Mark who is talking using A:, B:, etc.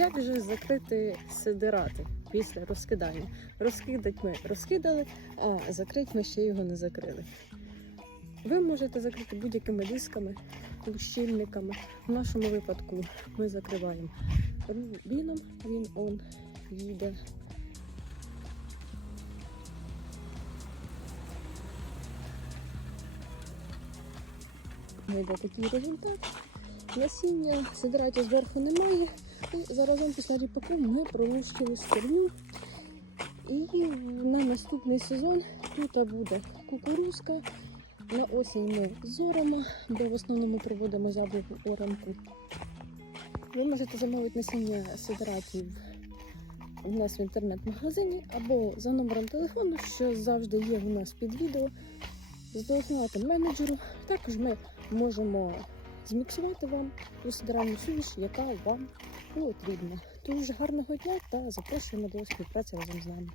A: Як же закрити сидирати після розкидання? Розкидати ми розкидали, а закрити ми ще його не закрили. Ви можете закрити будь-якими дисками, лущильниками. В нашому випадку ми закриваємо рубіном, він он їде. Йде такий результат. Насіння сидираті зверху немає. І заразом після ріпаку ми пролущили стерню. І на наступний сезон тут буде кукурузка. На осінь ми зоримо, бо в основному проводимо забугу оранку. Ви можете замовити насіння сидератів у нас в інтернет-магазині або за номером телефону, що завжди є у нас під відео. Зателефонувати менеджеру. Також ми можемо зміксувати вам ту сидеральну суміш, яка вам потрібна. Дуже гарного дня та запрошуємо до співпраці разом з нами.